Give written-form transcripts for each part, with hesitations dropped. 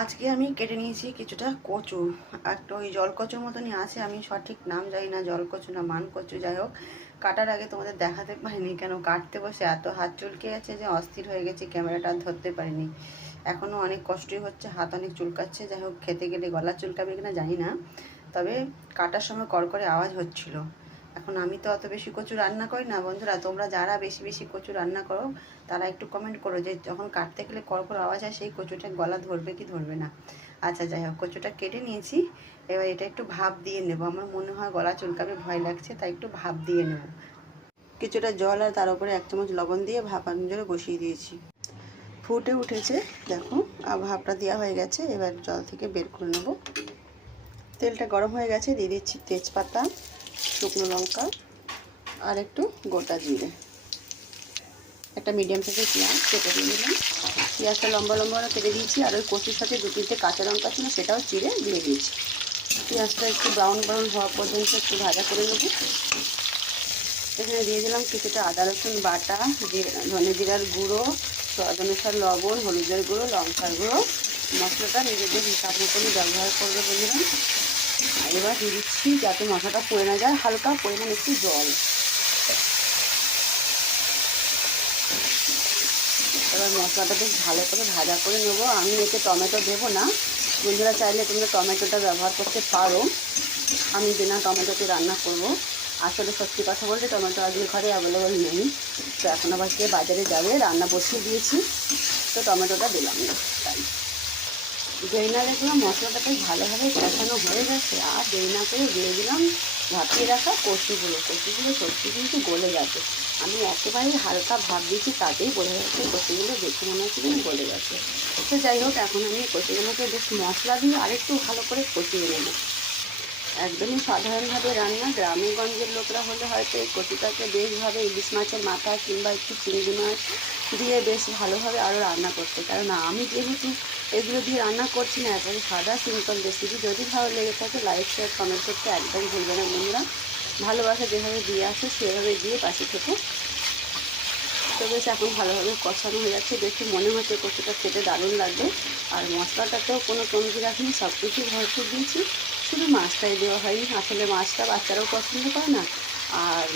আজকে আমি কেটে নিয়েছি কিছুটা কচু। একটা ওই জলকচুর মতনই আছে, আমি সঠিক নাম জানি না, জলকচু না মান কচু, যাই হোক। কাটার আগে তোমাদের দেখাতে পারিনি, কেন কাটতে বসে এত হাত চুলকে গেছে যে অস্থির হয়ে গেছে, ক্যামেরাটা ধরতে পারিনি। এখনও অনেক কষ্টই হচ্ছে, হাত অনেক চুলকাচ্ছে। যাই হোক, খেতে গেলে গলা চুলকাবে কিনা জানি না, তবে কাটার সময় কড়কড়ে আওয়াজ হচ্ছিল। এখন আমি তো অত বেশি কচু রান্না করি না বন্ধুরা, তোমরা যারা বেশি বেশি কচু রান্না করো তারা একটু কমেন্ট করো যে যখন কাটতে গেলে কড়কড় আওয়াজ হয় সেই কচুটা গলা ধরবে কি ধরবে না। আচ্ছা যাই হোক, কচুটা কেটে নিয়েছি। এবার এটা একটু ভাপ দিয়ে নেব, আমার মনে হয় গলা চুলকাবে, ভয় লাগছে, তাই একটু ভাপ দিয়ে নেব। কিছুটা জল আর তার উপরে 1 চামচ লবণ দিয়ে ভাপানোর জন্য বসিয়ে দিয়েছি। ফুটে উঠেছে, দেখো আর ভাপটা দেওয়া হয়ে গেছে। এবার জল থেকে বের করে নেব। তেলটা গরম হয়ে গেছে, দিয়ে দিচ্ছি তেজপাতা, শুকনো লঙ্কা আর একটু গোটা জিরে। একটা মিডিয়াম সাইজের পেঁয়াজ কেটে দিয়ে দিলাম। পেঁয়াজটা লম্বা লম্বা করে কেটে দিয়েছি, আর ওই কচুর সাথে 2-3টে কাঁচা লঙ্কা ছিল, সেটাও চিড়ে দিয়ে দিয়েছি। পেঁয়াজটা একটু ব্রাউন ব্রাউন হওয়া পর্যন্ত একটু ভাজা করে নেব। এখানে দিয়ে দিলাম কিছুটা আদা রসুন বাটা, ধনে জিরার গুঁড়ো, স্বাদ অনুসার লবণ, হলুদের গুঁড়ো, লঙ্কার গুঁড়ো। মশলাটা নিজেদের হিসাব মতনই ব্যবহার করবে বন্ধুরা। আর এবার দিয়ে দিচ্ছি, যাতে মশলাটা পুড়ে না যায়, হালকা পরিমাণ একটু জল। এবার মশলাটা বেশ ভালো করে ভাজা করে নেবো। আমি এতে টমেটো দেবো না বন্ধুরা, চাইলে তোমরা টমেটোটা ব্যবহার করতে পারো। আমি বিনা টমেটোতে রান্না করব। আসলে সত্যি কথা বলতে টমেটো আজকে ঘরে অ্যাভেলেবল নেই, তো এখন আবার কে বাজারে যাবে, রান্না বসিয়ে দিয়েছি, তো টমেটোটা দিলাম না। তাই দেরি না দেখলাম মশলাটা বেশ ভালোভাবে কষানো হয়ে গেছে, আর দেরি না করে দিয়ে দিলাম ভাপিয়ে রাখা কচুগুলো সত্যি কিন্তু গলে গেছে। আমি একেবারে হালকা ভাপ দিয়েছি, তাতেই বোঝা যাচ্ছে কচুগুলো দেখে মনে হচ্ছে যেন গলে গেছে। তো যাই হোক, এখন আমি কচুগুলোকে বেশ মশলা দিয়ে আরেকটু ভালো করে কষিয়ে নেব। একদমই সাধারণভাবে রান্না, গ্রামে গঞ্জের লোকরা হলে হয়তো এই কচুটাকে বেশভাবে ইলিশ মাছের মাথা কিংবা একটু চিংড়ি মাছ দিয়ে বেশ ভালোভাবে আরও রান্না করতে। কারণ আমি যেহেতু এগুলো দিয়ে রান্না করছি না, একেবারে সাদা সিম্পল রেসিপি। যদি ভালো লেগে থাকে লাইক শেয়ার কমেন্ট করতে একদম ভুলবে না বন্ধুরা। ভালোবাসা যেভাবে দিয়ে আসে সেভাবে দিয়ে পাশে থেকে। তো বেশ এখন ভালোভাবে কষানো হয়ে যাচ্ছে, দেখে মনে হচ্ছে কচুটা খেতে দারুণ লাগবে। আর মশলাটাতেও কোনো কমতি রাখিনি, সব কিছু ভরপুর দিয়েছি, শুধু মাছটাই দেওয়া হয়নি। আসলে মাছটা বাচ্চারাও পছন্দ করে না, আর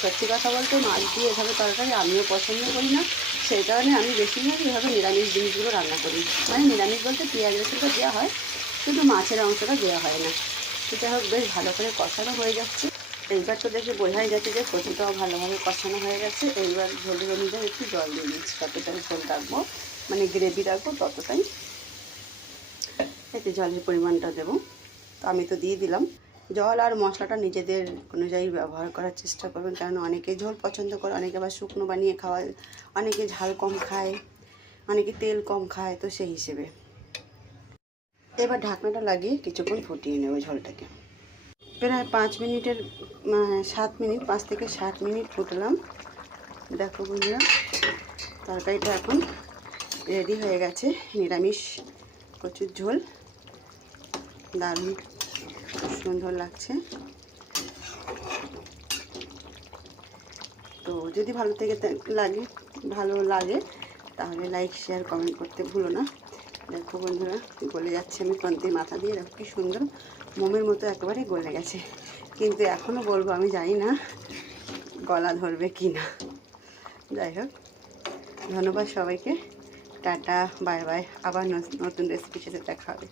সত্যি কথা বলতে মাছ দিয়ে এভাবে তরকারি আমিও পছন্দ করি না। সেই কারণে আমি বেশিরভাগ এভাবে নিরামিষ জিনিসগুলো রান্না করি। মানে নিরামিষ বলতে পেঁয়াজ রসুনটা দেওয়া হয়, শুধু মাছের অংশটা দেওয়া হয় না। সেটা হোক, বেশ ভালো করে কষানো হয়ে যাচ্ছে। এইবার তো দেখে বোঝাই যাচ্ছে যে কচুটাও ভালোভাবে কষানো হয়ে গেছে। এইবার ঝোলের অনুযায়ী একটু জল দিয়ে দিচ্ছি, যতটাই ঝোল রাখবো, মানে গ্রেভি রাখবো ততটাই এতে জলের পরিমাণটা দেবো। তো আমি তো দিয়ে দিলাম জল, আর মশলাটা নিজেদের অনুযায়ী ব্যবহার করার চেষ্টা করবেন, কারণ অনেকে ঝোল পছন্দ করে, অনেকে আবার শুকনো বানিয়ে খাওয়ায়, অনেকে ঝাল কম খায়, অনেকে তেল কম খায়, তো সেই হিসেবে এবার ঢাকনাটা লাগিয়ে কিছুক্ষণ ফুটিয়ে নেব ঝোলটাকে। প্রায় 5 মিনিটের 7 মিনিট, 5 থেকে 7 মিনিট ফুটলাম। দেখো বন্ধুরা, তরকারিটা এখন রেডি হয়ে গেছে। নিরামিষ কচুর ঝোল দারুণ সুন্দর লাগছে। তো যদি ভালো লাগে তাহলে লাইক শেয়ার কমেন্ট করতে ভুলো না। দেখো বন্ধুরা, গলে যাচ্ছে, আমি পান্তির মাথা দিয়ে দেখো কি সুন্দর মোমের মতো একেবারে গলে গেছে। কিন্তু এখনও বলবো, আমি জানি না গলা ধরবে কি না। যাই হোক, ধন্যবাদ সবাইকে, টাটা বাই বাই। আবার নতুন রেসিপির সাথে দেখা হবে।